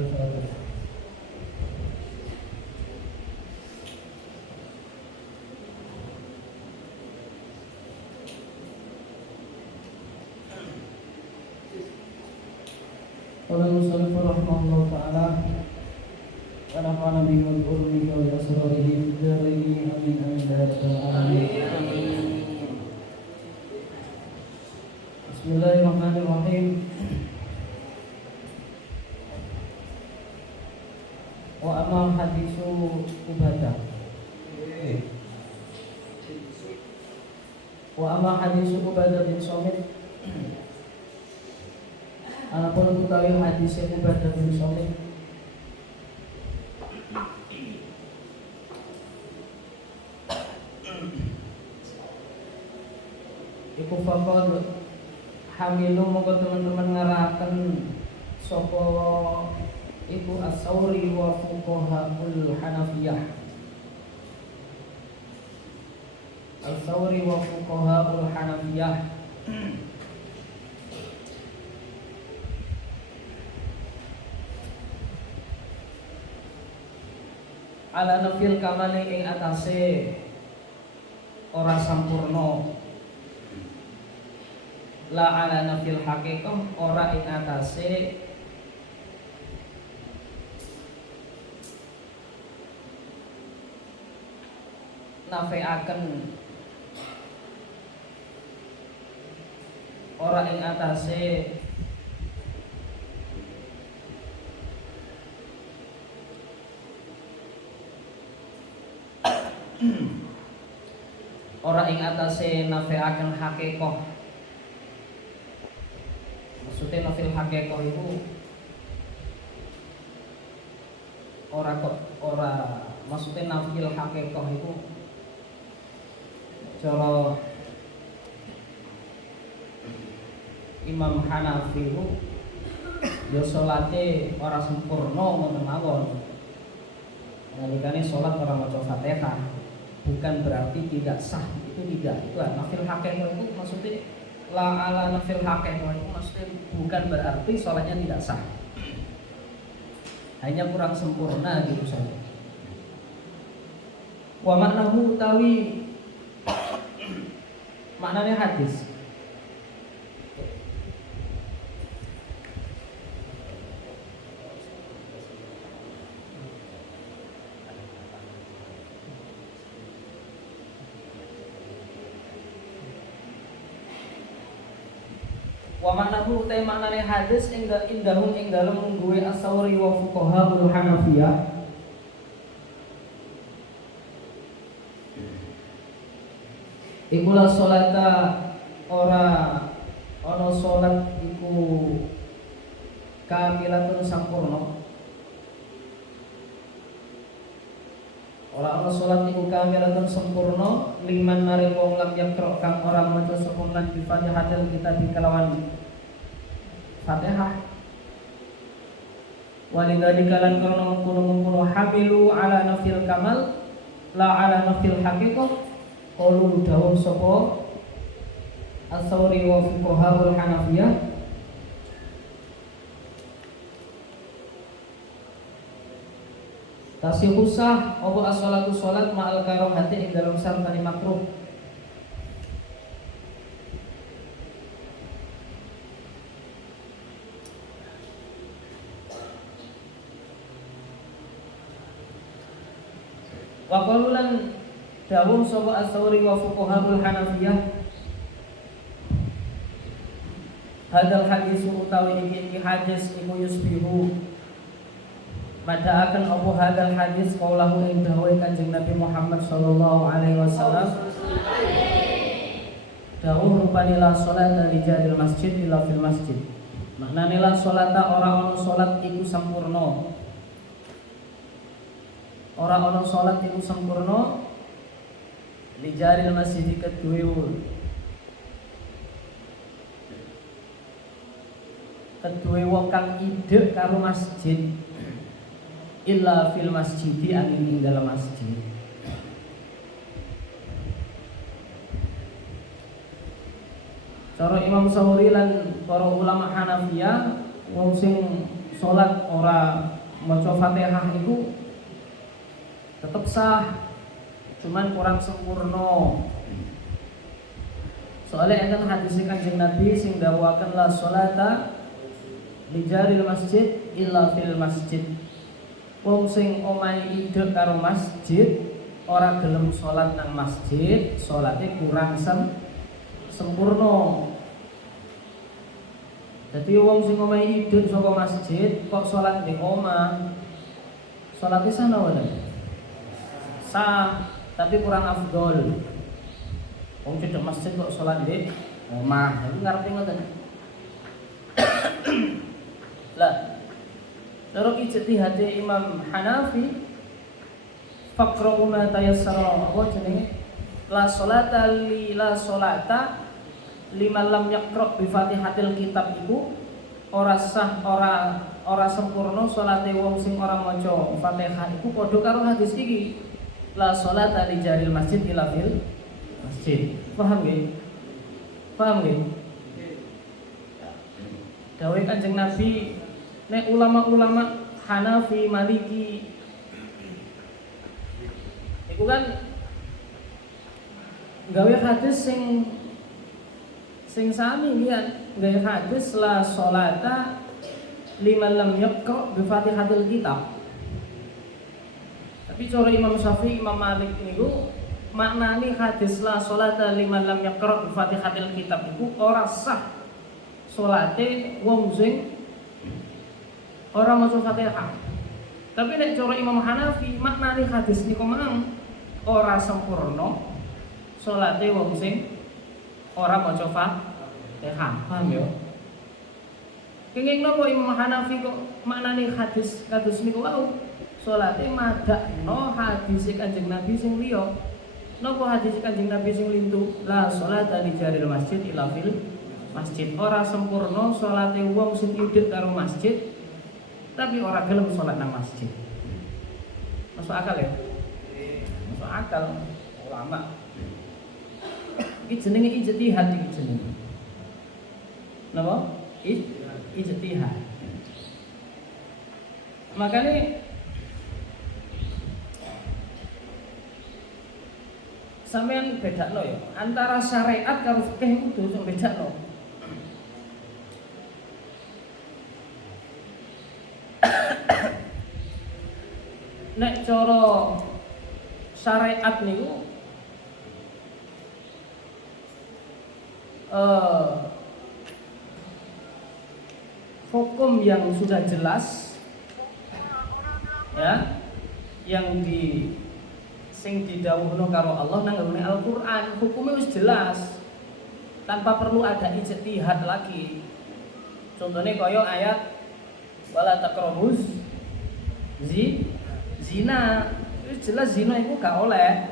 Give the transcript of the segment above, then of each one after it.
Al-Fatihah. Qala al-musannif rahimahullah ta'ala wa nafa'ana bihi wa bi ulumi wa asrarihi fid dharain amin amin ya rabbal alamin. Bismillahirrahmanirrahim. Wa amma hadisu Ubadah. Wa amma hadisu Ubadah bin Samit. Anapun utawi hadis Ubadah bin Samit iku faqad hamilu mongko teman-teman ngarahaken sapa iku as-Sauri wa fuqahaul Hanafiyah. As-Sauri wa fuqahaul Hanafiyah ala nafil kamali ing atase ora sampurna, la ala nafil haqiqah ora ing atase nafeaken, ora ing atase ora ing atase nafeaken haqiqah. Maksudnya nafil haqiqah itu ora maksudnya nafil haqiqah itu cara Imam Hanafi itu ya salate ora sempurna ngoten mawon. Nalikane salat ora maca Fatihah bukan berarti tidak sah, itu tidak. Itu nafil haqiqah itu maksudnya la ala nafil haqiqah itu maksudnya bukan berarti salatnya tidak sah, hanya kurang sempurna gitu saja. Wa maknahu utawi maknanya hadis wa maknahu utai maknane hadis indahum ing dalem duwe as-Sauri wa fuqahaul Hanafiyah iku la sholata ora ana salat iku kamilatun sampurna, ora ana salat iku kamilatun sempurna liman maring wong lam yakra kang ora maca sapa lan bi Fatihatil kitab kelawan Fatihah. Walidhalika lan karena mengkono hamilu ala nafil kamal la ala nafil haqiqah qalu dawuh sapa as-Sauri wa fuqahaul Hanafiyah tasihu sah apa as-sholatu sholat ma'al karahati ing dalam sartani makruh. Wa qalulan dawuh sapa as-Sauri wa fuqahaul Hanafiyah hadal hadis utawi iki hadis iku yusbihu madaaken apa hadal hadis qaulahu ing dawuh Kanjeng Nabi Muhammad sallallahu alaihi wasallam dawuh rupane la sholata li jaril masjid illa fil masjid. Maknane la sholata ora ana salat iku sampurna, ora ana salat iku sampurna li jaril masjid kedue wong kang idek karo masjid illa fil masjidi angin ing dalam masjid. Cara Imam Sauri lan para ulama Hanafiyah wong sing salat ora maca Fatihah iku tetep sah, cuman kurang sempurna. Soalnya enten hadis Kanjeng Nabi sing dawuhaken la sholata li jaril masjid illa fil masjid. Wong sing omahe idek karo masjid ora gelem salat nang masjid, salate kurang sempurna. Jadi wong sing omahe idek saka masjid kok salat di omah, salate sah napa mboten? Sah, tapi kurang afdol. Wong cedhek masjid kok salat di omah, iku ngarepe ngoten. Lah, cara ijtihad Imam Hanafi faqra'u ma tayassara apa jenenge? La sholata liman lam yaqra' bi Fatihatil kitab iku ora sah, ora sempurna salate wong sing ora maca Fatihah iku padha karo hadis iki. La sholata li jaril masjid illa fil masjid. Paham nggih? Paham nggih? Dawuh Kanjeng Nabi nek ulama-ulama Hanafi, Maliki iku kan gawe hadis sing sami liyan, gawe hadis la sholata liman lam yaqra' bi Fatihatil kitab. Tapi cara Imam Syafi'i, Imam Malik niku maknani hadis la sholata liman lam yaqra' bi Fatihatil kitab iku ora sah salate wong sing ora maca Fatihah. Tapi nek cara Imam Hanafi maknani hadis niku mang ora sempurna salate wong sing ora maca Fatihah. Paham ya? Kenging napa Imam Hanafi kok maknani hadis kados niku wau? Salate madakno hadis Kanjeng Nabi sing liya. Napa hadis Kanjeng Nabi sing lintu? La sholata li jaril masjid illa fil masjid. Ora sempurna salate wong sing idek karo masjid tapi ora gelem salat nang masjid. Masuk akal ya? Masuk akal ulama. Iki jenenge ijtihad iki jenenge. Napa? Ijtihad. Makanya sampean bedakno ya antara syariat karo fikih kudu sing bedakno. Nek cara syariat niku hukum yang sudah jelas ya, yang sing didhawuhno karo Allah nang nggone Al-Qur'an, hukumnya wis jelas tanpa perlu ada ijtihad lagi. Contohnya kaya ayat wala taqrabuz zina. Wis jelas zina itu gak oleh.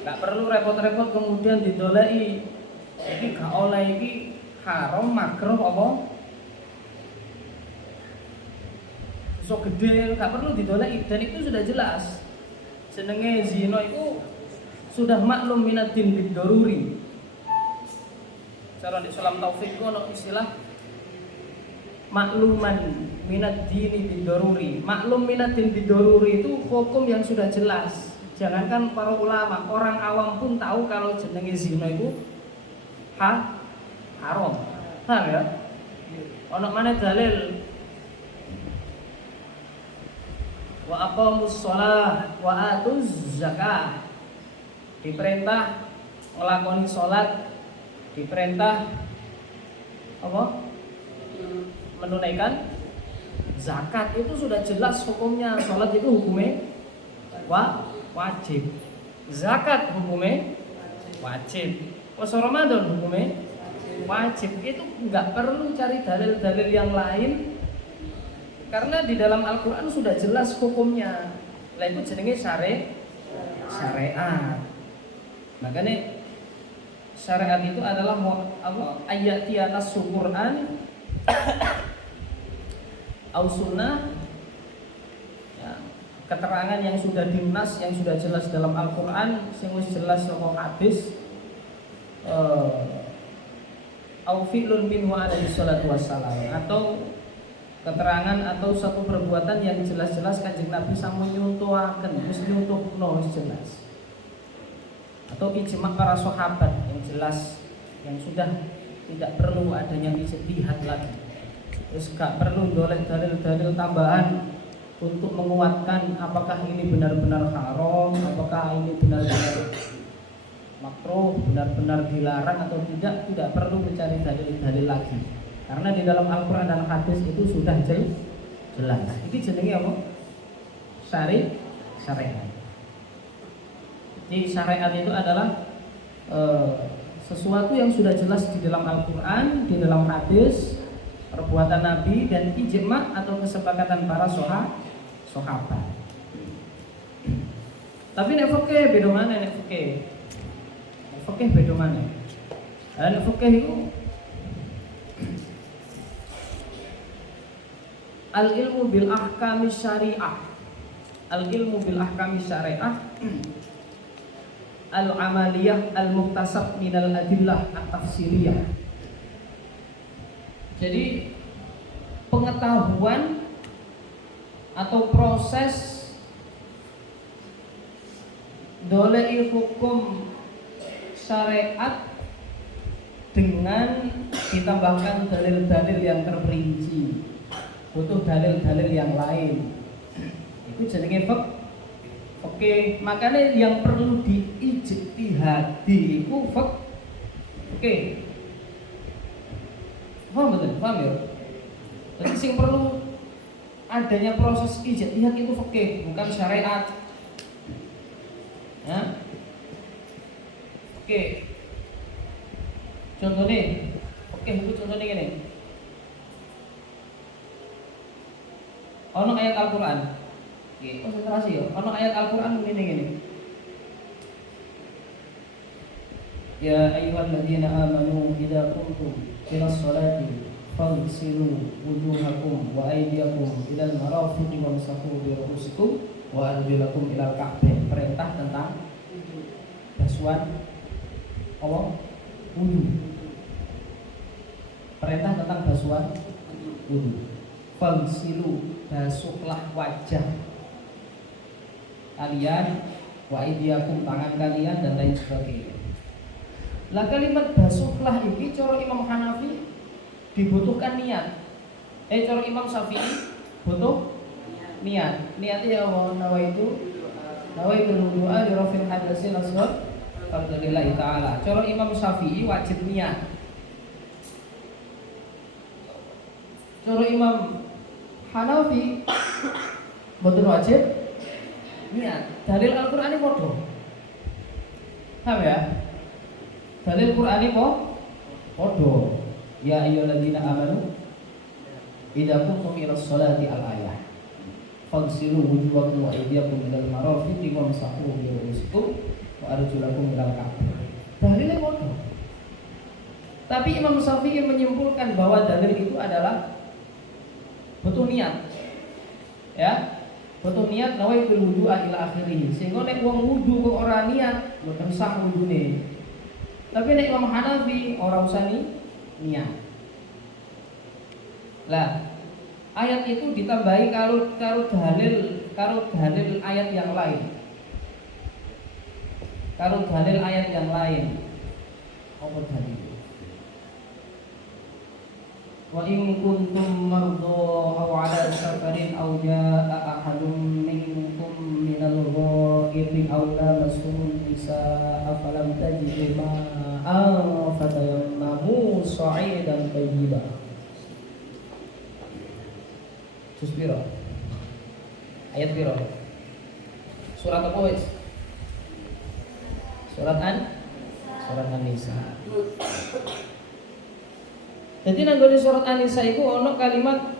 Gak perlu repot-repot kemudian didoleki. Iki gak oleh, iki haram, makruh apa? So gede, gak perlu didoleki dan itu sudah jelas. Jenenge zina itu sudah maklum minatin bidoruri. Cara di Sulam Taufik ono istilah makluman minat dini bidoruri. Maklum minatin bidoruri itu hukum yang sudah jelas. Jangankan para ulama, orang awam pun tahu kalau jenenge zina itu haram. Paham ya? Ono mana dalil wa aqamus shalah wa atuz zakah, diperintah ngelakoni salat, diperintah apa? Menunaikan zakat. Itu sudah jelas hukumnya. Salat itu hukumnya wajib, zakat hukumnya wajib, puasa Ramadan hukumnya wajib. Itu nggak perlu cari dalil-dalil yang lain. Karena di dalam Al-Quran sudah jelas hukumnya. Lah itu jenenge syariat. Makanya syariat itu adalah ayat di atas Quran au sunnah ya, keterangan yang sudah dinas, yang sudah jelas dalam Al-Quran, sing wis jelas saka hadis au fi'lun minhu alaihi salatu wassalam, atau keterangan atau satu perbuatan yang jelas-jelas Kanjeng Nabi sampun nyuntuhaken, wis nyuntuhno wis jelas. Atau ijma para sahabat yang jelas, yang sudah tidak perlu adanya ijtihad lagi. Terus gak perlu oleh dalil-dalil tambahan untuk menguatkan apakah ini benar-benar haram, apakah ini benar-benar makruh, benar-benar dilarang atau tidak perlu mencari dalil-dalil lagi. Karena di dalam Al-Qur'an dan hadis itu sudah jelas. Ini jenenge apa? Syariat. Jadi syariat itu adalah sesuatu yang sudah jelas di dalam Al-Qur'an, di dalam hadis, perbuatan Nabi dan ijma atau kesepakatan para sahabat. Tapi nek fikih beda mana nek fikih? Fikih beda mana? Nek fikih itu al-ilmu bil ahkami syariah. Al-ilmu bil ahkami syariah al-amaliyah al-muktasab minal adillah at-tafsiriyah. Jadi pengetahuan atau proses dolei hukum syariat dengan ditambahkan dalil-dalil yang terperinci, butuh dalil-dalil yang lain. Itu jenenge Oke, makanya yang perlu diijtihadi itu oke. Paham betul? Paham ya? Jadi sing perlu adanya proses ijtihad itu fikih, bukan syariat. Ya? Oke. Contohnya, oke itu contohnya gini. Ono ayat Al-Qur'an. Oke, konsentrasi ya. Ono ayat Al-Qur'an ngene. Ya ayyuhalladzina amanu idza qumtum ila sholati faghsilu wujuhakum wa aydiyakum ilal marafiqi wamsahu bi ru'usikum wa arjulakum ilal ka'bayn. Perintah tentang basuhan wudu. Perintah tentang basuhan wudu. Faghsilu, basuhlah wajah kalian, wa aydiyakum, tangan kalian dan lain sebagainya. Lah kalimat basuhlah ini cara Imam Hanafi dibutuhkan niat. Cara Imam Syafi'i butuh niat. Niatnya ya nawaitu wudu'a li rafil hadatsil asghar fardlillahi ta'ala. Cara Imam Syafi'i wajib niat. Cara Imam Hanafi boten wajib niat. Dalil Al-Qur'an ini padha. Paham ya? Dalil Qur'an ini padha. Ya ayyuhalladzina amanu idza qumtum ilas sholati al-ayah. Faghsilu wujuhakum wa aydiyakum ilal marafiqi wamsahu bi ru'usikum wa arjulakum ilal ka'bayn. Dalilnya padha. Tapi Imam Syafi'i menyimpulkan bahwa dalil itu adalah butuh niat. Ya, butuh niat nawaitul wudu'a ila akhirih. Sehingga nek wong wudu kok ora niat, mboten sah wudune. Tapi nek Imam Hanafi ora usah niat. Lah, ayat itu ditambahi karo dalil ayat yang lain. Karo dalil ayat yang lain. Apa dalil? Wa in kuntum mardu aw ala safarin aw jaa ahadun minkum minal ghaibi aw lamasum nisaa falam tajidu ma'an fatayammamu sa'idan tayyiban. Juz piro? Ayat piro? Surat apa wis? Surat An-Nisa. Jadi nanggone surat An-Nisa itu ono kalimat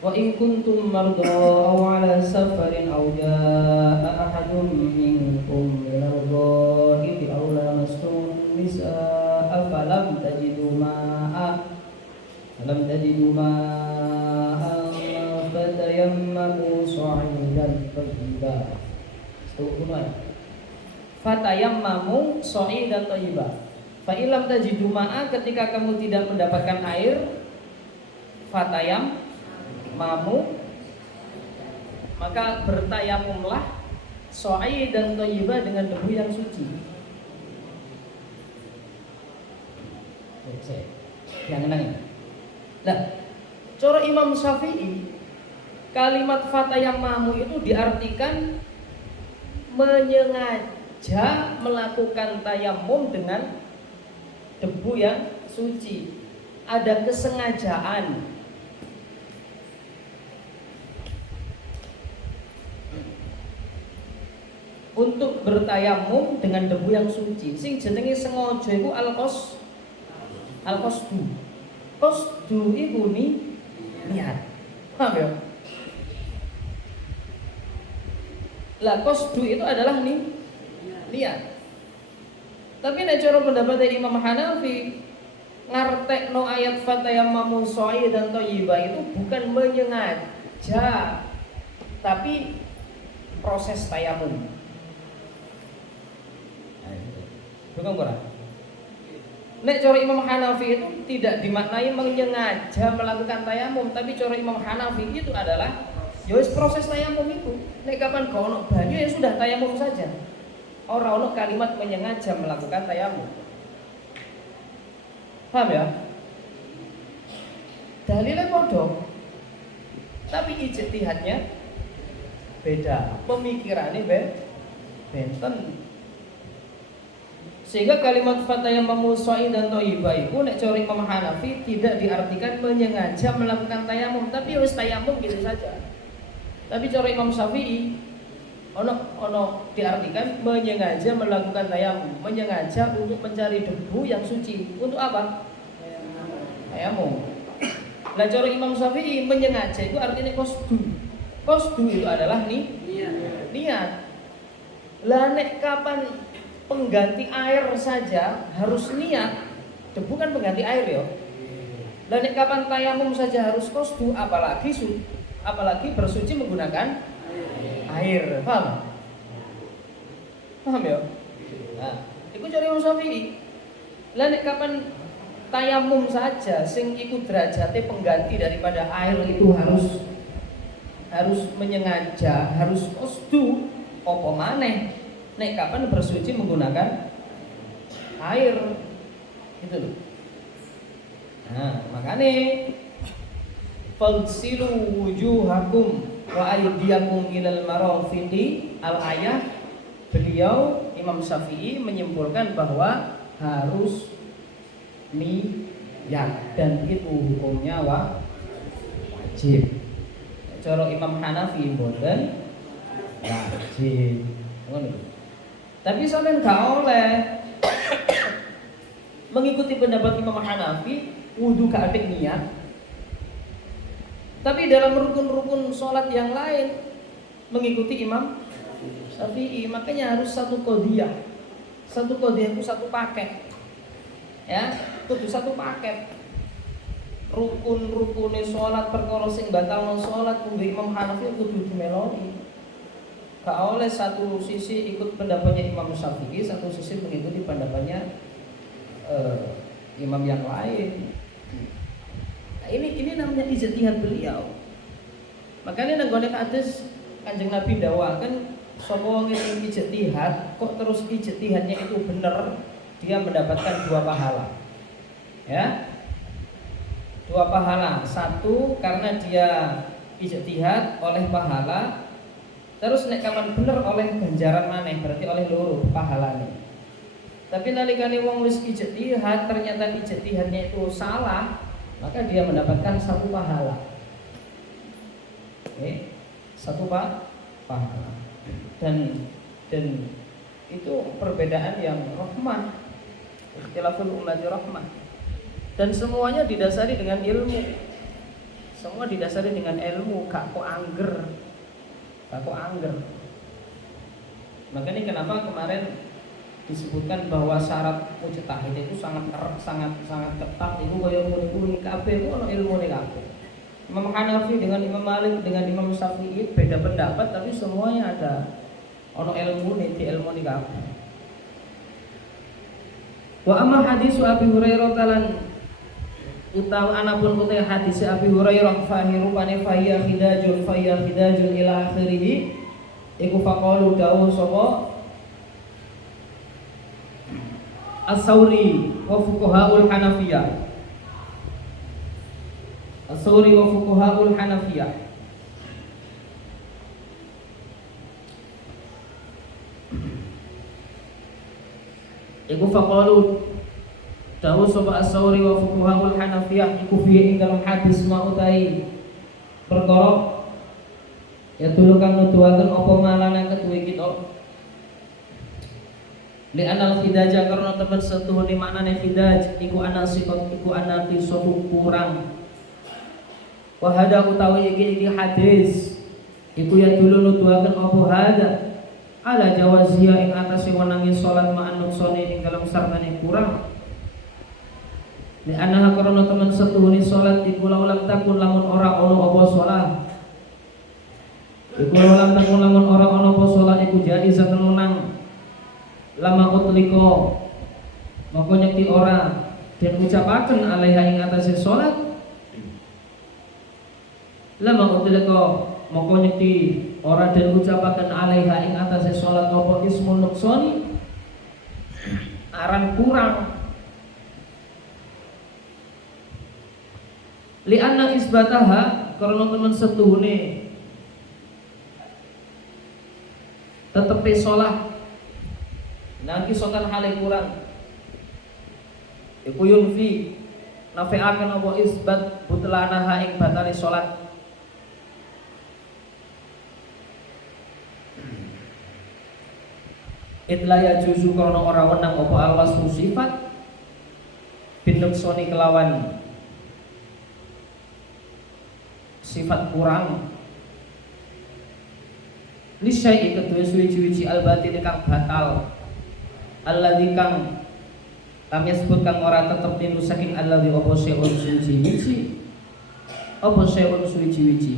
wa in kuntum marda aw ala safarin aw jaa ahadun minkum minal ghaibi aw lamastum nisaa falam tajidu ma'a fatayammamu sa'idan thayyiban. Fatayammamu sa'idan thayyiban. Fa illam tajidu ma'a, ketika kamu tidak mendapatkan air, fatayam mamu, maka bertayamumlah so'ai dan thayyibah dengan debu yang suci. Yang enang. Nah, cara Imam Syafi'i, kalimat fatayamamu itu diartikan menyengaja melakukan tayamum dengan debu yang suci. Ada kesengajaan. Untuk bertayamum dengan debu yang suci. Sing jenenge sengaja iku al-qasdu. Qasdu iku niat. Paham ya? Lah qasdu itu adalah niat. Tapi nek cara pendapat Imam Hanafi, ngartekno ayat fatayammamu sha'idan thayyibah itu bukan menyengaja, tapi proses tayamum. Bukan kurang. Nek cara Imam Hanafi itu tidak dimaknai menyengaja melakukan tayamum, tapi cara Imam Hanafi itu adalah ya wis proses tayamum itu. Nek kapan kau ono banyu ya sudah tayamum saja. Ora ono kalimat menyengaja melakukan tayamum. Paham ya? Dalilnya bodoh, tapi ijtihadnya beda, pemikirannya benten. Sehingga kalimat fatayammamu sha'idan thayyibah itu nek cara Imam Hanafi tidak diartikan menyengaja melakukan tayamum, tapi wis tayamum gitu saja. Tapi cara Imam Syafi'i ono diartikan menyengaja melakukan tayamum, menyengaja untuk mencari debu yang suci. Untuk apa? Tayamum. Nah cara Imam Syafi'i menyengaja itu artinya qasdu. Qasdu itu adalah niat. Lah nek kapan pengganti air saja harus niat, debu kan pengganti air ya. Dan kapan tayamum saja harus qasdu, apalagi bersuci menggunakan air. Paham? Paham ya? Nah, itu cari Imam Syafi'i. Lah nek kapan tayamum saja sing iku derajate pengganti daripada air itu harus menyengaja, harus qasdu, apa maneh nek kapan bersuci menggunakan air gitu loh. Nah makanya fagsilu wujuhakum wa aydiyakum ilal marafiqi al-ayah, beliau Imam Syafi'i menyimpulkan bahwa harus niat dan itu hukumnya wajib. Cara Imam Hanafi mboten wajib. Tapi sampean gak oleh mengikuti pendapat Imam Hanafi wudu gak ada niat. Tapi dalam rukun-rukun sholat yang lain mengikuti Imam Syafi'i, makanya harus satu qodiyah. Satu qodiyah itu satu paket. Ya, kudu satu paket. Rukun-rukune sholat perkara sing batalno sholat kudu Imam Hanafi kudu dimeloni. Gak oleh satu sisi ikut pendapatnya Imam Syafi'i, satu sisi mengikuti pendapatnya imam yang lain. Nah, ini namanya ijtihad beliau. Makanya nang gone hadis Kanjeng Nabi dawakan sapa wong sing ijtihad kok terus ijtihadnya itu benar, dia mendapatkan 2 pahala. Ya. 2 pahala. Satu karena dia ijtihad oleh pahala. Terus nek kapan bener oleh ganjaran maneh, berarti oleh loro pahalane. Tapi nalikane wong wis ijtihad ternyata ijtihadnya itu salah, maka dia mendapatkan 1 pahala. Oke, 1 pahala. Dan itu perbedaan yang rahmah. Ikhtilaful ummati rahmah. Dan semuanya didasari dengan ilmu. Semua didasari dengan ilmu, gak kok angger. Makanya kenapa kemarin disebutkan bahwa syarat mujtahid itu sangat ketat. Itu kaya muni kabeh ono ilmune kabeh. Imam Hanafi dengan Imam Malik dengan Imam Syafi'i beda pendapat tapi semuanya ada ono ilmune, di ilmune kabeh. Wa amma hadis Abi Hurairah talan utawi anapun utai hadis Abi Hurairah fahirupane fayya khidajun ila akhirih iku faqalu dawuh sapa As-Sauri wa fuqahaul Hanafiyah. As-Sauri wa fuqahaul Hanafiyah. Iku faqalu dawuh sapa As-Sauri wa fuqahaul Hanafiyah iku fi ing dalam hadis mautai perkara ya dulu kang nuduhaken apa malana keduwe kita li anal khidaja karena temen setuhune maknane khidaj iku ana sifat iku ana tisatu kurang wa hada utawi iki hadis iku ya dulu nuduhaken apa hada ala jawazia ing atase wenange salat ma'an nuksone ing dalam sartane kurang li anna karena temen setuhune salat iku laulam takun lamun ora ono apa salat iku laulam takun lamun ora ono apa salat iku jaizatun menang lama utliko maka nyekti ora dan ucapaken alaiha ing atase salat lama utliko maka nyekti ora dan ucapaken alaiha ing atase salat apa ismun nuksoni aran kurang li anna isbataha karena temen setuhune tetepi salat nanti sokan hale kurang iku yunfi nafi'akan apa isbat butlanaha ing batali salat itlaya juzu karena ora wenang apa alwasu sifat binuksoni kelawan sifat kurang lisyai kedua suci-suci al-batin kang batal alladzi kang kami sebut kang ora tetep niku saking alladzi apa seun suci-suci apa seun suci-suci.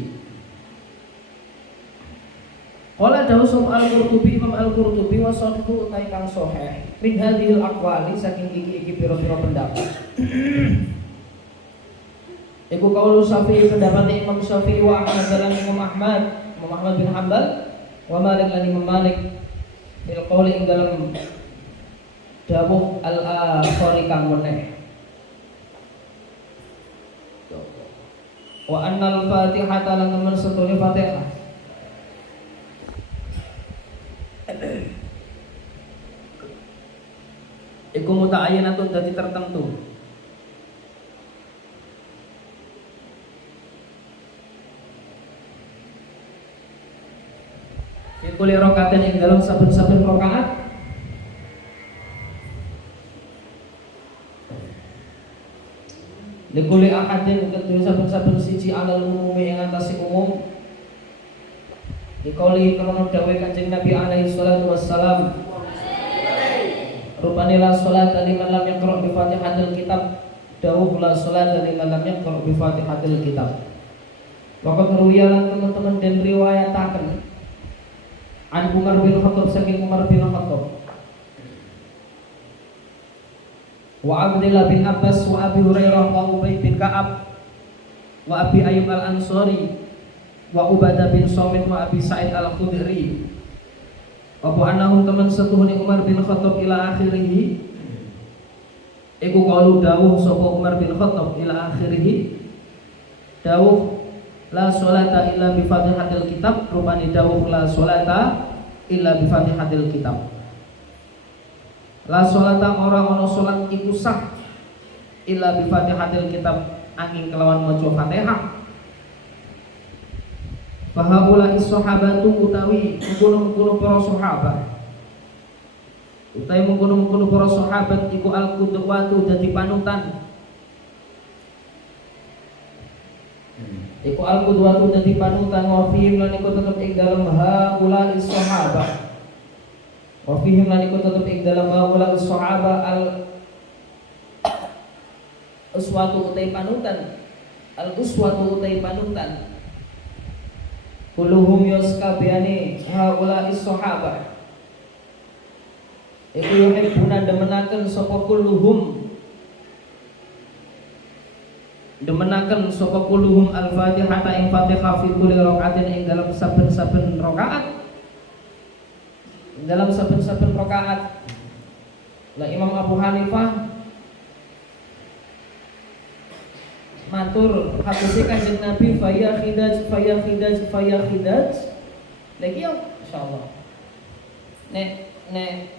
Qala dawuh al-Qurtubi Imam al-Qurtubi wa sahihu utai kang sahih min hadhil aqwali saking iki pira-pira pendapat. Iku kaulu Syafi'i pendapat Imam Syafi'i wa Ahmad dan Imam Ahmad bin Hanbal wa Malik lan Imam Malik bil qauli ing dalam dawuh al-akhari kang weneh wa annal fatihata lan temen setune Fatihah iku muta'ayyanatun dadi tertentu fi kulli rakaatin ing dalam saben-saben rakaat likuli akadin kedua saben-saben siji alal umumi yang atasi umum dikauli krono dawuh Kanjeng Nabi alaihi salatu wassalam rupane la salat liman lam yaqra bi Fatihatil kitab dawuh la salat liman lam yaqra bi Fatihatil kitab waqat ruwiyalan teman-teman dan riwayataken an Umar bin Khattab saking Umar bin Khattab wa Abdullah bin Abbas wa Abi Hurairah wa Ubay bin Ka'ab wa Abi Ayyub al-Ansari wa Ubadah bin Samit wa Abi Sa'id al-Khudri apa anahum teman setuhune Umar bin Khattab ila akhirih iku qalu dawuh sapa Umar bin Khattab ila akhirih dawuh la sholata illa bi Fatihatil kitab rupane dawuh la sholata illa bi Fatihatil kitab. La sholata ora ono salat iku sah illa bi Fatihatil kitab angin kelawan maca Fatihah. Fahaula is-sahabatu utawi mengkono-mengkono para sahabat. Utawi mengkono-mengkono para sahabat iku al-qudwatu dadi panutan. Iku al-qudwatu dadi panutan wa fihim lan iku tetep ing dalem haula is-sahabat. Wa fihim lan iku tetep ing dalam haula is-sahabat al-uswatu utai panutan. Al-uswatu utai panutan. Kulluhum yuskabiani haula is-sahabah iku yuhibbuna demenaken sapa kulluhum demenaken sapa kuluhum al-Fatihah ing Fatihah fi kulli rakaatin ing dalam saben-saben rakaat. Dalam saben-saben rakaat. Lah Imam Abu Hanifah matur hadise Kanjeng Nabi faya khidaj lagi yo insyaallah nek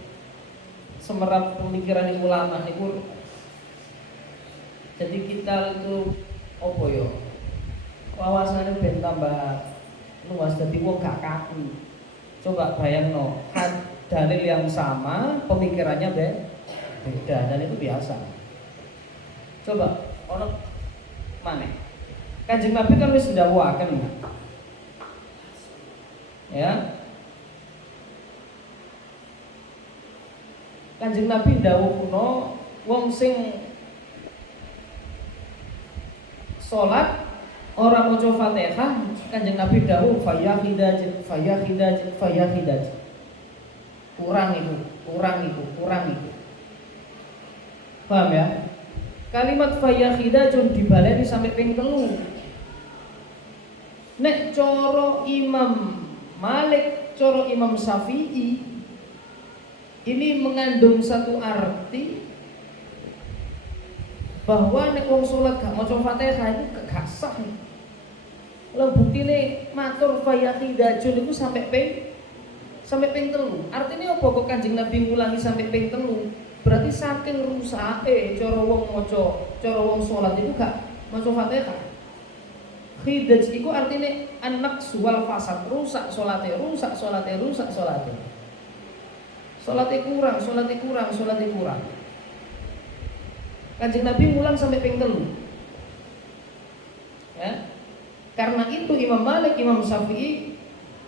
semerap pemikiran ulama niku jadi kita itu opo yo wawasannya ben tambah luas dadi wong gak kaku. Coba bayangno dalil yang sama pemikirannya beda dan itu biasa. Coba ono mana? Kanjeng Nabi kan wis ndawuhaken. Ya. Kanjeng Nabi ndawuhno wong sing salat ora maca Fatihah, Kanjeng Nabi dawuh fayahidaj. Kurang itu. Paham ya? Kalimat fayahidajun dibaleni sampai ping 3. Nek coro Imam Malik, coro Imam Syafi'i ini mengandung satu arti bahwa nek wong salat gak maca Fatihah itu gak sah. Lah buktine matur fayahidajun itu sampai ping 3. Artinya apa kok Kanjeng Nabi ngulangi sampai ping 3? Berarti saking rusake cara wong salat itu gak maca Fatihah. Khidaj iku artine anak suwal fasad, rusak salate. Salate kurang. Kanjeng Nabi ngulang sampai ping 3. Ya. Karena itu Imam Malik, Imam Syafi'i,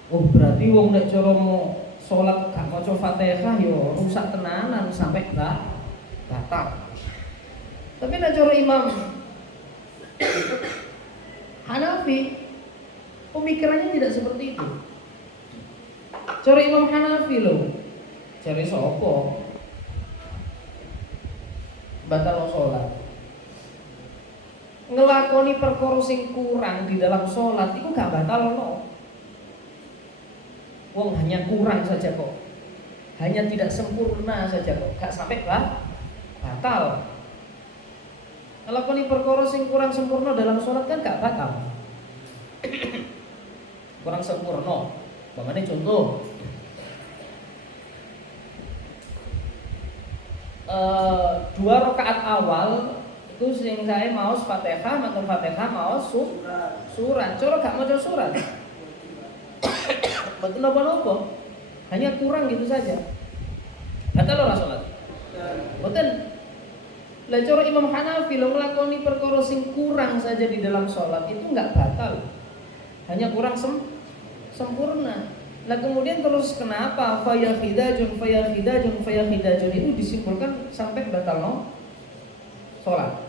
berarti wong nek cara mau salat gak maca Fatihah yo rusak tenanan sampai batal. Tapi nek cara Imam Hanafi pemikirannya tidak seperti itu. Cara Imam Hanafi loh. Cari sapa? Batal salat. Ngelakoni perkara sing kurang di dalam salat itu gak batal no. Wong hanya kurang saja kok. Hanya tidak sempurna saja kok. Gak sampai batal. Ngelakoni perkara sing kurang sempurna dalam salat kan gak batal. Kurang sempurna. Bagaimana contoh? Dua rakaat awal itu sing saya maos Fatihah, matur Fatihah maos surat. Cara gak maca surat. Betul napa-napa. Hanya kurang gitu saja. Batal ora salat? Betul. Lah cara Imam Hanafi lo nglakoni perkara sing kurang saja di dalam salat itu enggak batal. Hanya kurang sempurna. Lah kemudian terus kenapa fayahidajun itu disimpulkan sampai batal no salat.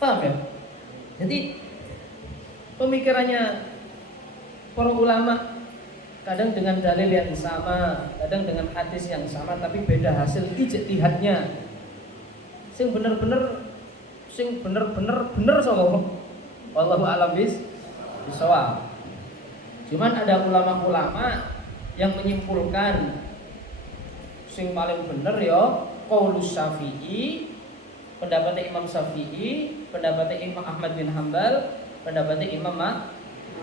Paham ya? Jadi pemikirannya para ulama kadang dengan dalil yang sama, kadang dengan hadis yang sama, tapi beda hasil ijtihadnya. Sing bener-bener bener sapa? Wallahu a'lam bishawab. Cuman ada ulama-ulama yang menyimpulkan sing paling bener ya qaulus Syafi'i, pendapatnya Imam Syafi'i, pendapatnya Imam Ahmad bin Hanbal, pendapatnya Imam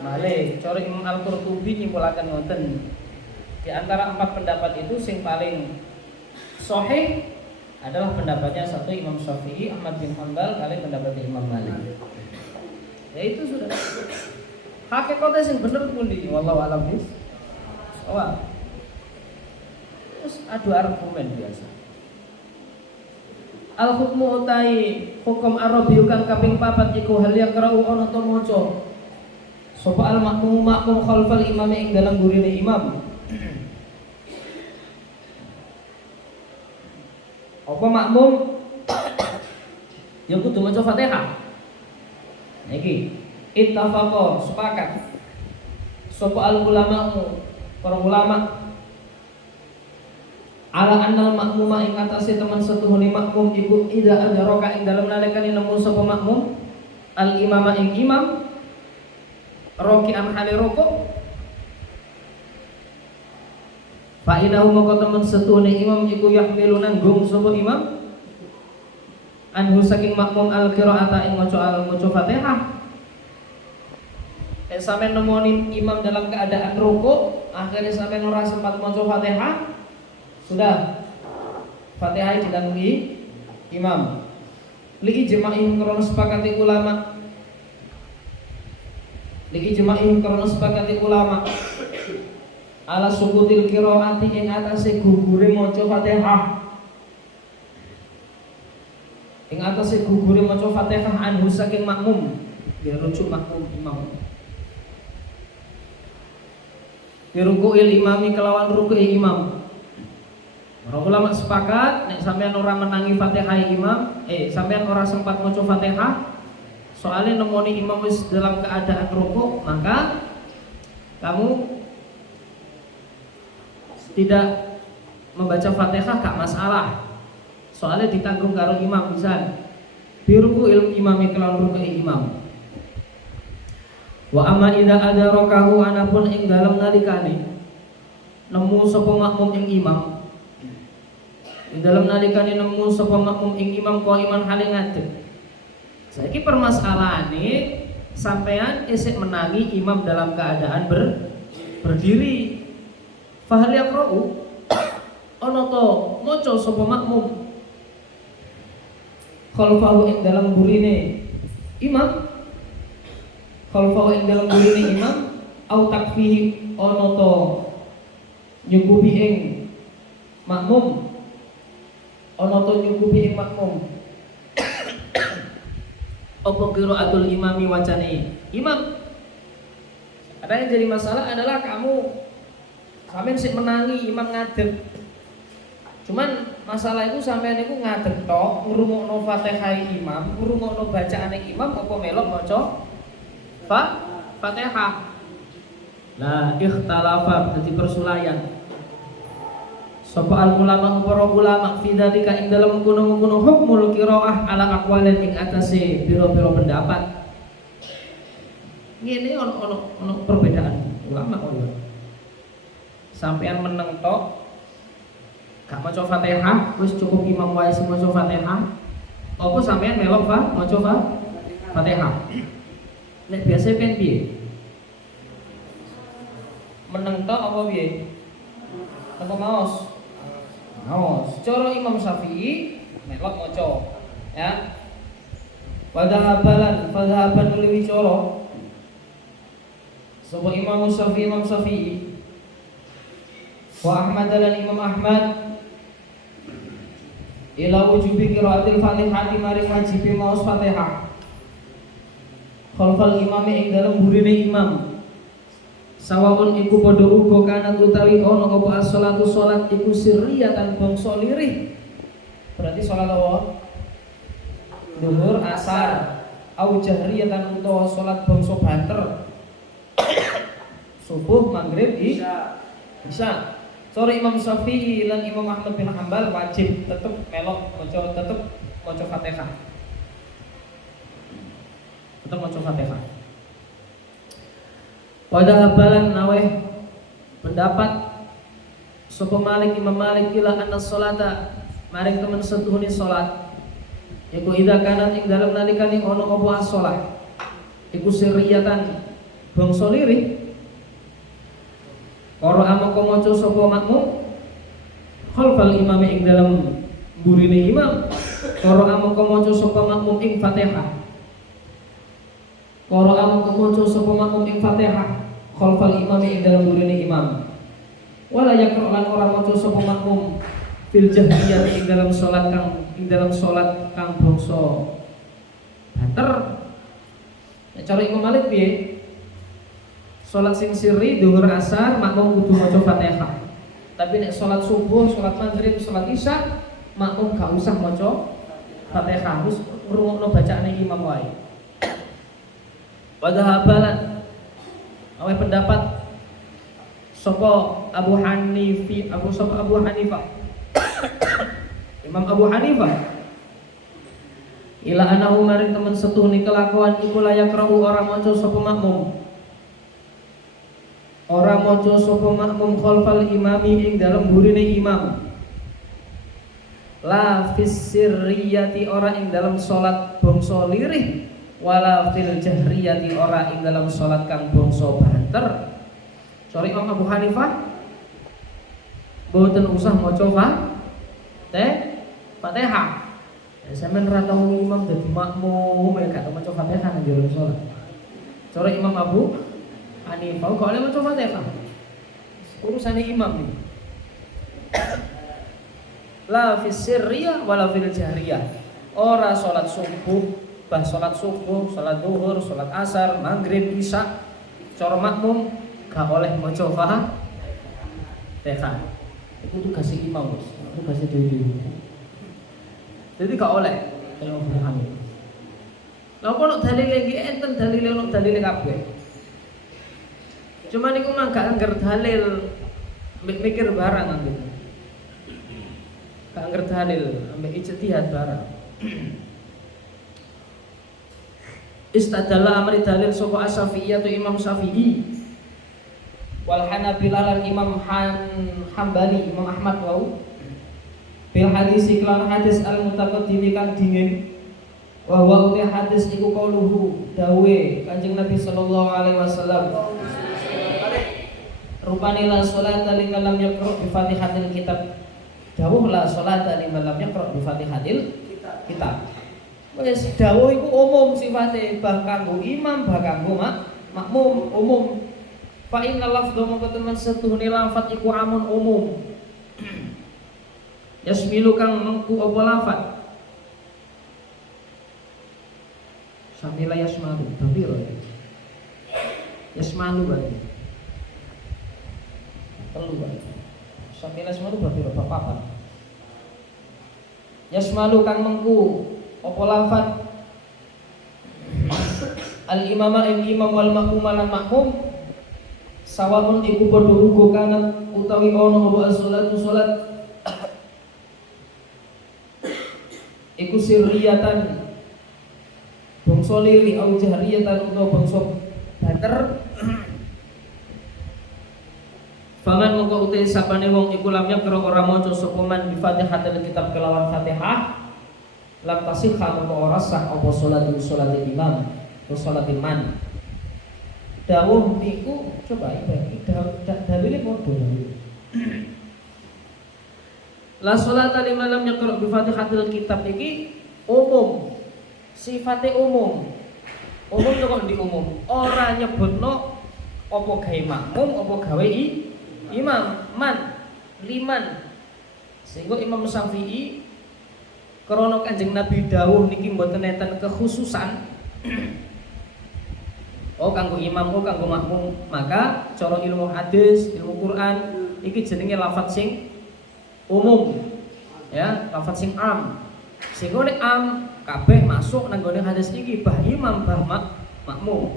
Malik. Cara Imam Al-Qurtubi nyimpulaken ngoten. Di antara 4 pendapat itu sing paling sahih adalah pendapatnya satu Imam Syafi'i, Ahmad bin Hanbal, kali pendapatnya Imam Malik. Ya itu sudah. Hakikatnya sing bener pundi wallahu a'lam bishawab. Terus adu argumen biasa. Al-hukmu utai hukum Arabi kang kaping 4 iku hal yang krau ana to maca. Sapa al-makmum khalfal imam ing dalam gurine imam. Apa makmum ya kudu maca Fatihah. Niki ittafaqo sepakat sapa al ulama para ulama Ala annal makmuma ing atase teman setuhune makmum iku ida adraka ing dalem nalikane nemu sapa makmum al imama ing imam roki'an hale rukuk fa inahu maka teman setuhune imam iku yahmilu nanggung sapa imam anhu saking makmum al qiraata ing maca Fatihah. Sampai nemuin imam dalam keadaan rukuk, akhirnya sampai ora sempat maca Fatihah, sudah Fatihah ditanggungi imam. Li ijma'ihim karena sepakati ulama. Li ijma'ihim karena sepakati ulama. Ala sukutil qiraati ing atase gugure maca Fatihah. Ing atase gugure maca Fatihah anhu saking makmum. Dia rujuk makmum imam. Dirukuil imami kelawan ruku'i imam. Para ulama sepakat nek sampean ora menangi Fatihah imam, sampean ora sempat maca Fatihah, soalnya nemoni imam wis dalam keadaan rukuk, maka kamu tidak membaca Fatihah gak masalah. Soalnya ditanggung karo imam pisan. Dirukuil imami kelawan ruku'i imam. Wa amma idza adrakahu anapun ing dalem nalikane nemu sapa makmum ing imam. Ing dalem nalikane nemu sapa makmum ing imam kok iman hale ngadeg. Saiki permasalahane sampean isih menangi imam dalam keadaan berdiri. Fahal yaqra'u ana to maca sapa makmum khalfahu ing dalem burine imam. Khalfahu ing dalam burine imam au takfihi ana to nyukupi ing makmum ana to nyukupi ing makmum apa qiraatul imami wacane imam. Ada yang jadi masalah adalah kamu sampean sik menangi imam ngadeg, cuman masalah itu sampean iku ngadeg tok ngrungokno Fatihah imam, ngrungokno bacaane imam apa melok maca Fatihah. Nah, ikhtalafa dadi persulayan. Sapa al ulama para ulama fi dzalika ing dalem kono-kono hukmul qiraah ala aqwalin ing atase pira-pira pendapat. Ngene ono perbedaan ulama kok. Sampean meneng tok gak maca Fatihah, wis cukup imam wae sing maca Fatihah. Apa sampean melok maca Fatihah? Nek biasa pen piye? Meneng tok apa piye? Apa maos? Maos. Cara Imam Syafi'i melok maca, ya. Fadhahaban liwi cara. Sapa Imam Syafi'i wa Ahmad dan Imam Ahmad ila wujubi qiraatil Fatihah maring wajib maos Fatihah. Khalfal imami ing dalem burine imam. Sawaun iku padha uga kana utawi ana apa as-shalatu salat iku sirriyatan bangsa lirih. Berarti salat apa? Zuhur, asar, au jahriyatan utawa salat bangsa banter. Subuh, maghrib, isya. Sore Imam Syafi'i lan Imam Ahmad bin Hanbal wajib tetep melok maca Fatihah. Tetap maca Fatihah. Pada balan naweh pendapat sapa Malik Imam Malik ila anna sholata maring temen setuhune salat iku idza kanat ing dalem nalikane ana apa as-shalah iku sirriyatan bangsa lirih ora amangka maca sapa makmum khalfal imam ing dalem burine imam ora amangka maca sapa makmum ing Fatihah. Qur'an kemuncul sapa makmum ing Fatihah khalfal imam ing dalam burine imam. Wala yaqra'an ora maca sapa makmum fil jahriyah ing dalam salat kang bangsa banter. Nek cara Imam Malik piye? Salat sing sirri dhuwur asar makmum kudu maca Fatihah. Tapi nek salat subuh, salat maghrib, salat isya makmum gak usah maca Fatihah, wis ngrungokno bacaane imam wae. Wadhahabalan awal pendapat sapa Abu Hanifah Imam Abu Hanifah ila anahu maring temen setuhni kelakuan iku layak rawu ora maca sapa makmum. Ora maca sapa makmum khalfal imami ing dalem burine imam. La fis sirriyati ora ing dalam salat bangsa lirih, wala fil jahriyati ora ing dalam salat kang bangsa banter. Sorry Imam Abu Hanifah boten usah maca Fatihah. Sampeyan ora tau imam dadi makmum ya gak tau maca Fatihah nang jero salat. Sorry Imam Abu Hanifah kok oleh maca Fatihah. Urusane imam iki. La fis sirriyah wala fil jahriyah. Ora salat subuh, salat zuhur, salat asar, maghrib, isya, cara makmum gak oleh maca Fatihah. Itu tugas imam, tugas dhewe. Jadi gak oleh kalau paham. Lah kok nek dalile iki enten dalile kabeh. Cuma niku mah gak angger dalil mikir barang angger. Gak angger dalil ambek ijtihad barang. Istadalla amri dalil sapa Asy-Syafi'iyah tu Imam Syafi'i wal Hanabilah lan Imam Hambali Imam Ahmad wau bil hadis iklan hadis al mutaqaddimi kang dingin wa wa uti hadis iku qauluhu dawe Kanjeng Nabi sallallahu alaihi wasallam rupane la sholata liman lam yaqra bi Fatihatil kitab dawuh la sholata liman lam yaqra bi Fatihatil kitab. Wis dawuh iku umum sifate bah kanggo imam bah kanggo makmum umum. Fa inna lafdhu mongko temen setuhune lafat iku amun umum. Yasmilu kang mengku apa lafat. Samila yasmalu, tapi yasmalu berarti. Perlu berarti. Samila yasmalu berarti apa? Yasmalu kang mengku apa lafat. Al-imama imam wal makmum lan makmum sawaun iku padha uga kanat utawi ana apa salatu salat iku sirriyatan bangsa liri au jahriyatan utawa bangsa banter. Faman mongko uti sapane wong iku lam yakra ora maca sapa man bi Fatihatil kitab kelawan Fatihah lam tasihha mongko ora sah apa salatu imam atau salat man. Dawuh niku coba iki dalile padha. La sholata liman lam yaqra bi Fatihatil kitab iki umum. Sifate umum. Umum kok di umum. Ora nyebutno apa gawe makmum apa gawe imam liman. Sehingga Imam Syafi'i krana Kanjeng Nabi dawuh niki mboten enten kekhususan. Oh kanggo imam, oh kanggo makmum. Maka cara ilmu hadis, ilmu Quran iki jenenge lafaz sing umum, ya, lafaz sing am. Sehingga nek am kabeh masuk nang gone hadis iki bah imam bah makmum.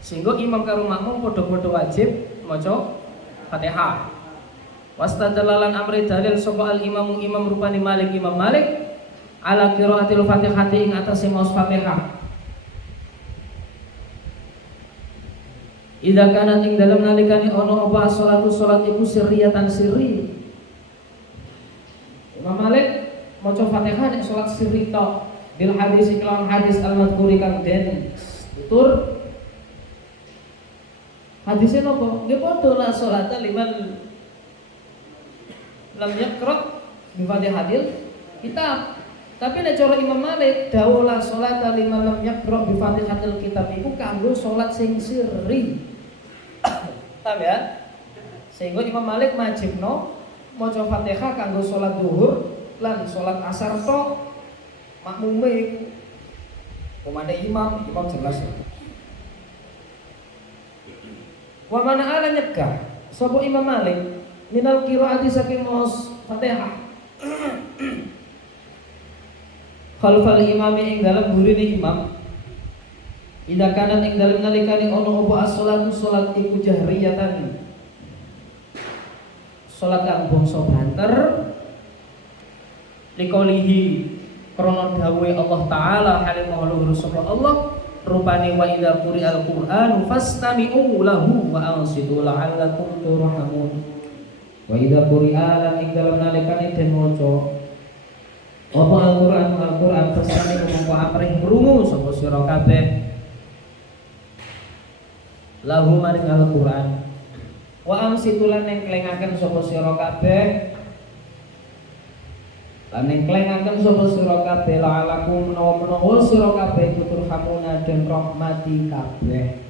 Sehingga imam karo makmum padha-padha wajib maca Fatihah. Wastadalalan amri dalil sapa al imam rupani Imam Malik ala qiraatil Fatihati ing atase maos Fatihah. Idza kana ing dalam nalikane ana apa salat iku sirriyatan sirri. Imam Malik maca Fatihah nek salat sirri tok bil hadis iklan hadis al-madhkuri kang den tutur hadise napa nggih padha la salata liman lam yaqra bi Fatihatil kitab. Tapi nek cara Imam Malik dawuh la salata liman lam yaqra bi Fatihatil kitab iku kanggo salat sing sirri. Paham ya? Sehingga Imam Malik majibno maca Fatihah kanggo salat zuhur lan salat asar tok makmume iku. Pemane imam jelas. Wa mana ala nyegah sapa Imam Malik minal qiraati saking maos Fatihah. Khalfal imami ing dalem burine imam. Idza kana ing dalem nalikane ana apa as-sholatu salat iku jahriyatan. Salat kang bangsa banter liqaulihi krana dawuhe Allah taala halimah luhur sapa Allah rupane wa idza quri'al qur'anu fastami'u lahu wa ansitu la'allakum turhamun. Wa idza quri'a ing dalem nalikane den maca apa Al-Qur'an fastami'u mongko amrih krungu sapa sira kabeh lahu maring Al-Qur'an wa ansitu lan klengaken sapa sira kabeh lan klengaken sapa sira kabeh la'alakum menawa sira kabeh turhamuna den rahmati kabeh.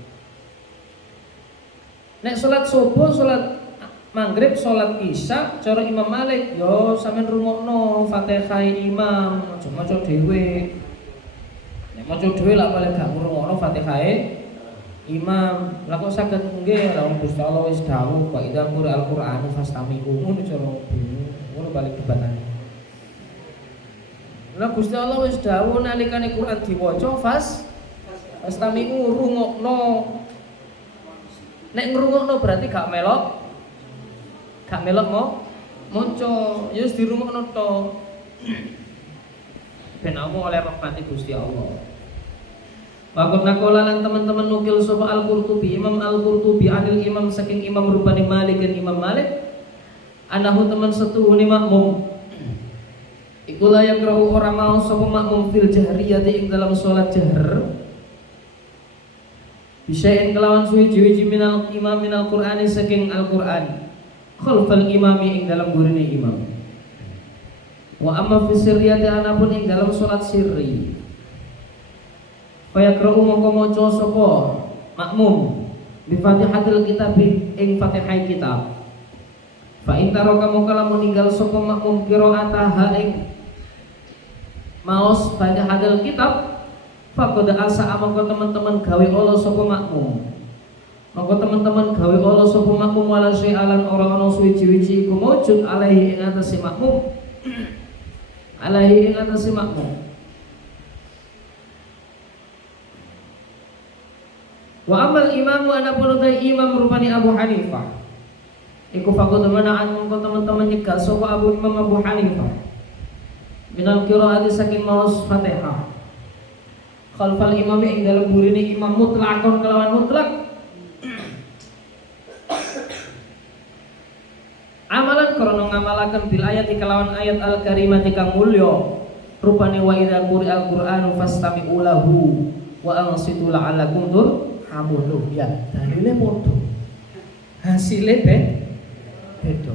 Nek salat subuh, salat maghrib, salat isya cara Imam Malik yo sampean rungokno Fatihah imam, aja maca dhewe. Nek maca dhewe lak paling gak ngrungokno Fatihah imam. Lah kok saged nggih ra Gusti Allah wis dawuh wa idza quri'al Qur'anu fastami'u ngono cara ngono balik debatane. Lah Gusti Allah wis dawuh nalikane Quran diwaca fastami'u rungokno. Nek ngrungokno berarti gak melok maca, ya wis dirungokno to. Ben aku oleh rahmati Gusti Allah. Waktu nakola lan teman-teman nukil sapa Al-Qurtubi, Imam Al-Qurtubi anil Imam saking Imam rupane Malik dan Imam Malik anahu teman setuhune makmum ikulah yang kerau orang mau sapa makmum fil jahriyati ing dalam salat jahr bisain kelawan suwi-wiji minal imam minal Qur'ani saking Al-Qur'an khalfal imami ing dalam gurine imam wa amma fi sirriyati anapun ing dalam salat sirri faya kra'u mongko maca sapa makmum bi Fatihatil kitab ing Fatihah kitab fa in taraka mongko lamun ninggal sapa makmum qira'ataha ing maos Fatihatil kitab faqad asa mongko teman-teman gawe Allah sapa makmum mongko teman-teman gawe Allah sapa makmum wala syai'alan ora ana suwi-wiji iku maujud alaihi ing atase makmum alaihi ing atase makmum. Wa amal imamu anapun utai imam rupani Abu Hanifah iku faqad mana'an mongko teman-teman nyegah sapa Imam Abu Hanifah minal qiraati saking maos Fatihah khalfal imam ing dalam burine imam mutlakon kelawan mutlak amalan krana ngamalaken bil ayat kelawan ayat al-karimati kang mulya rupane wa idza quri'al qur'anu fastami'u lahu wa ansitu la'allakum turhamun. Ya dalile padha hasile beda.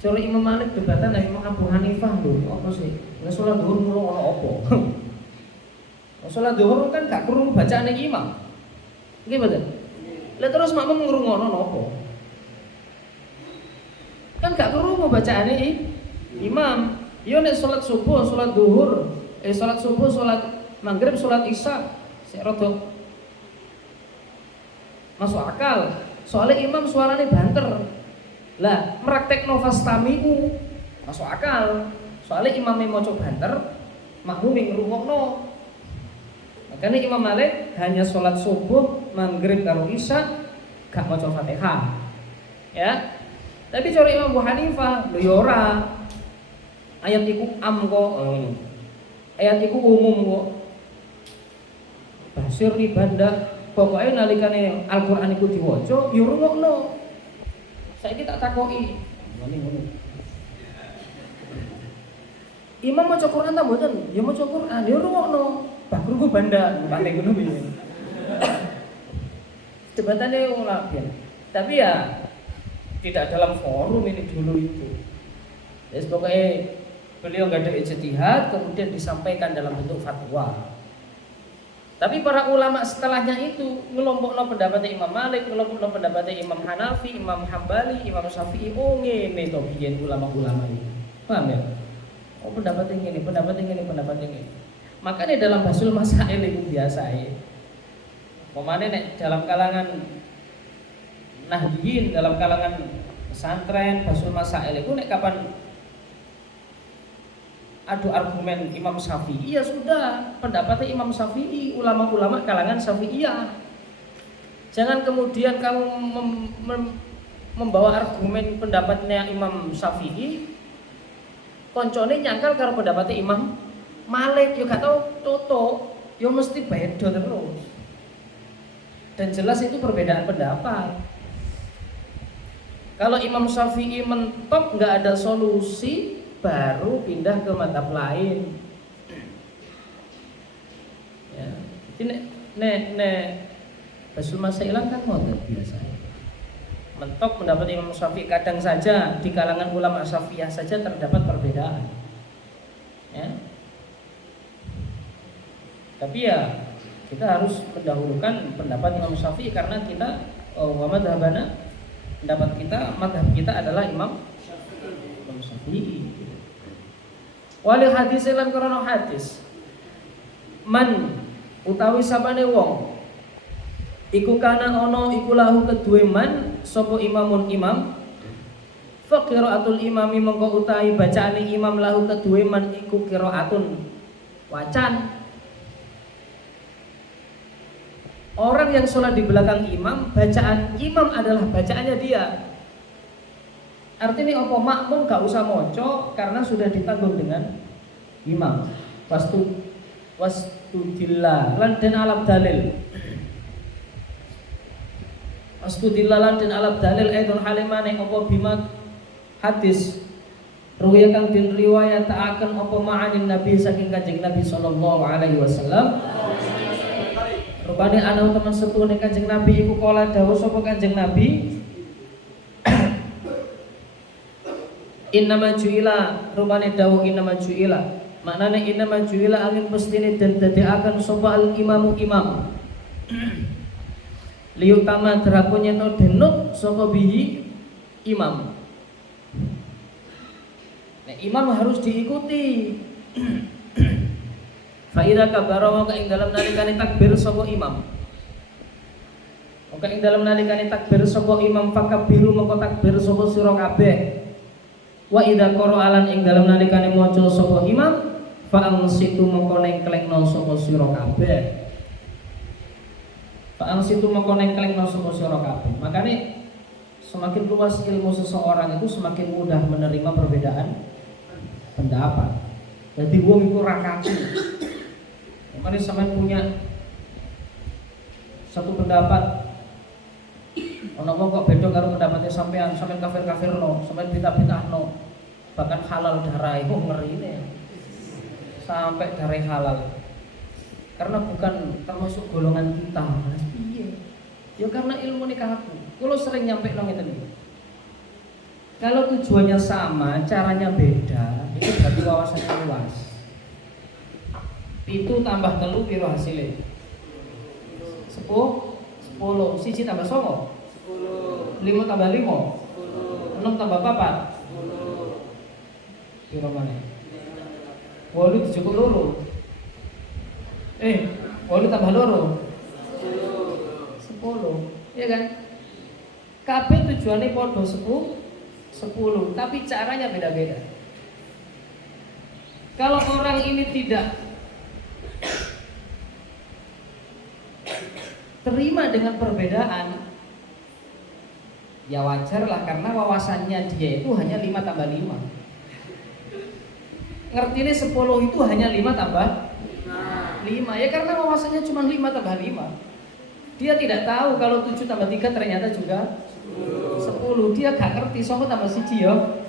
Cara Imam Malik debatan dengan Imam Abu Hanifah lho apa sih? Nek salat zuhur mulu ana apa? Salat zuhur kan gak krungu bacaane imam. Nggih mboten? Lah terus makmum ngrungokno napa? Kan gak krungu bacaane imam. Yo nek salat subuh, salat zuhur, salat subuh, salat maghrib, salat isya sik rada masuk akal. Soalnya imam suarane banter. Lah praktekno fastami'u masuk akal. Soalnya imamnya maca banter, makmum ngrungokno. Makanya Imam Malik hanya sholat subuh, maghrib karo isya gak maca Fatihah. Ya. Tapi cara Imam Abu Hanifah lho ya ora. Ayat iku am kok. Ayat iku umum kok. Basir ibanda pokoke nalikane Al-Qur'an iku diwaca ya rungokno. Saiki tak takoki. Ngene. Imam maca Qur'an ta mboten? Ya maca Qur'an, ya rungokno. Bakruku banda, pakai ngono piye. Debatane ora biyen. Tapi ya tidak dalam forum ini dulu itu. Jadi pokoknya beliau enggak ada ijtihad kemudian disampaikan dalam bentuk fatwa. Tapi para ulama setelahnya itu ngelompokno pendapatnya Imam Malik, ngelompokno pendapatnya Imam Hanafi, Imam Hambali, Imam Syafi'i. Oh ngene to biyen ulama-ulama ini. Paham ya? Oh pendapatnya gini. Makanya dalam basul masail itu biasa ya. Pemane nek dalam kalangan nahdiyin, dalam kalangan pesantren basul masail itu nek kapan adu argumen Imam Syafi'i ya sudah pendapatnya Imam Syafi'i, ulama-ulama kalangan Syafi'iyah. Jangan kemudian kamu membawa argumen pendapatnya Imam Syafi'i koncone nyangkal karo pendapatnya Imam Malik, yo gak tau toto, yo mesti beda terus. Dan jelas itu perbedaan pendapat. Kalau Imam Syafi'i mentok nggak ada solusi, baru pindah ke mazhab lain. Ya, ini Basul Masailan kan ngotot biasa. Mentok pendapat Imam Syafi'i, kadang saja di kalangan ulama Syafi'iyah saja terdapat perbedaan. Ya. Tapi ya kita harus mendahulukan pendapat Imam Syafi'i karena kita wa madhabana, pendapat kita, madhab kita adalah Imam Syafi'i. Wali hadis lan krana hadis. Man utawi sapane wong iku kana ana iku lahu kedue man sapa imamun imam fa qiraatul imami mongko utawi bacaane imam lahu kedue man iku qiraatun wacan. Orang yang sholat di belakang imam, bacaan imam adalah bacaannya dia. Artinya apa? Makmum gak usah moco karena sudah ditanggung dengan imam. Wastudillah lan den alab dalil. Wastudillah lan den alab dalil aidon halimane apa bima hadis ruwaya kang den riwayataken apa ma'anin nabi saking Kanjeng Nabi sallallahu alaihi wasallam. Rupane ana teman sepuhune Kanjeng Nabi iku kala dawuh sapa Kanjeng Nabi innama ju'ila, rupane dawuh innama ju'ila, maknane innama ju'ila angin mestine den dadekaken sapa al imamu imam liutama drakonya to denut sapa bihi imam. Nah, imam harus diikuti. Fa'idha kabara maka ing dalam nalikane takbir sapa imam. Maka ing dalam nalikane takbir sapa imam fakabiru maka takbir sapa sira kabeh. Wa idza qara'alan ing dalam nalikane maca sapa imam fa angsitu maka nengklengno sapa sira kabeh. Fa angsitu maka nengklengno sapa sira kabeh. Makane semakin luas ilmu seseorang itu semakin mudah menerima perbedaan pendapat. Jadi wong iku ra kaku. Makanya sampean punya satu pendapat, ono wong kok beda karo pendapatnya sampean kafir-kafirno, sampean bid'ah-bid'ahno, bahkan halal darah itu ngeri ini. Sampai darah halal. Karena bukan termasuk golongan kita. Iya. Ya karena ilmu nikah aku. Kalau sering nyampe nang ngeten iki. Kalau tujuannya sama, caranya beda, itu berarti wawasannya luas. Itu tambah telu piro hasilnya? 10, 1 tambah 9 10, 5 tambah 5 6 tambah 4 10. Piro mana? 8 cukup loro. 8 tambah loro 10. Iya kan? Kabeh tujuannya podo 10, tapi caranya beda-beda. Kalau orang ini tidak terima dengan perbedaan, ya wajar lah karena wawasannya dia itu hanya 5 tambah 5. Ngerti ini 10 itu hanya 5 tambah 5. Ya karena wawasannya cuma 5 tambah 5. Dia tidak tahu kalau 7 tambah 3 ternyata juga 10. Dia gak ngerti 9 tambah 1 ya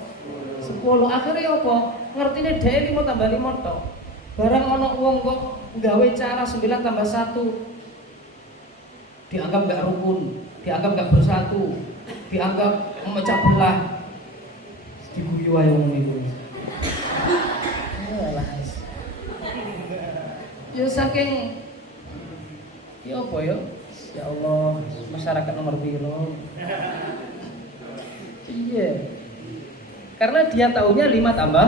10. Akhirnya apa? Ngertinya dia 5 tambah 5 tok. Barang ono wong kok gawe cara 9 tambah 1 dianggap gak rukun, dianggap gak bersatu, dianggap memecah belah. Diguyu wae wong niku. Ya saking ya apa ya? Ya Allah, masyarakat nomor piro? Iya. Karena dia taunya 5 tambah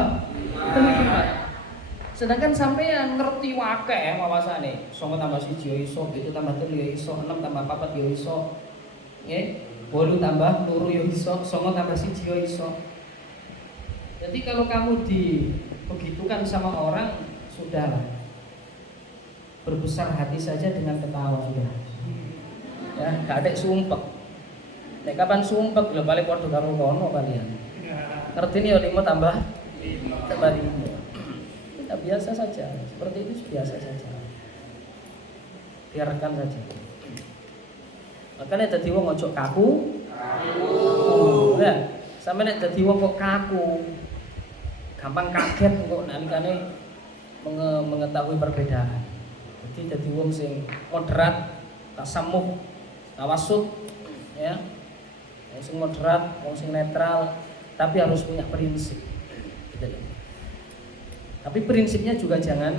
5. Sedangkan sampean ngerti wakeh wawasane. 9 tambah 1 ya iso, 7 tambah 3 ya iso, 6 tambah 4 ya iso. Nggih, 8 tambah 2 ya iso, 9 tambah 1 ya iso. Jadi kalau kamu dibegitukan sama orang, sudahlah. Berbesar hati saja dengan ketawa sudah. Ya, gak ada sumpek. Nek kapan sumpek lho paling padha karo kono kalian. Ngerti nih 5 tambah 5 Tabarinya. Kita biasa saja, seperti itu biasa saja. Biarkan saja. Makanya dadi wong ojo kaku. Ya, sampe nek dadi wong kok kaku, gampang kaget kok nalikane mengetahui perbedaan. Jadi dadi wong sing moderat, tasamuh, tawasud, ya. Wong sing moderat, wong sing netral, tapi harus punya prinsip. Gitu. Tapi prinsipnya juga jangan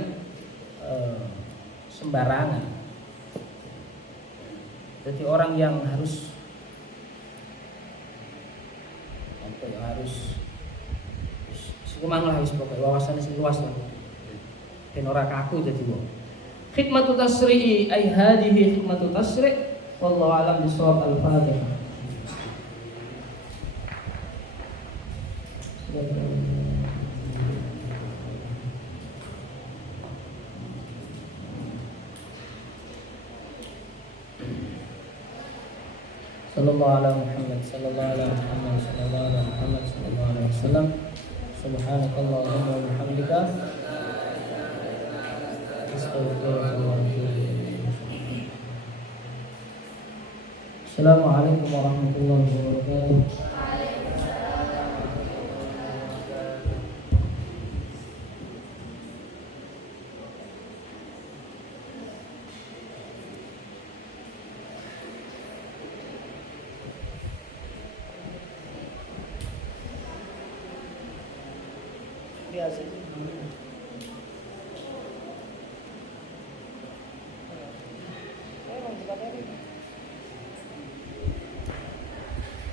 sembarangan. Jadi orang yang harus sekumang lah wis pokoke wawasan sing luas lah. Ben ora kaku dadi wong. Hikmatu tasri'i ai hadhihi hikmatu tasri' wallahu a'lam bishawab. Al-Fatihah. Sallallahu ala Muhammad sallallahu ala Muhammad sallallahu ala Muhammad sallallahu alaihi wasallam. Subhanakallahumma wa bihamdika astaghfiruka wa atubu ilaik. Assalamualaikum warahmatullahi wabarakatuh. Biasa sih. Emang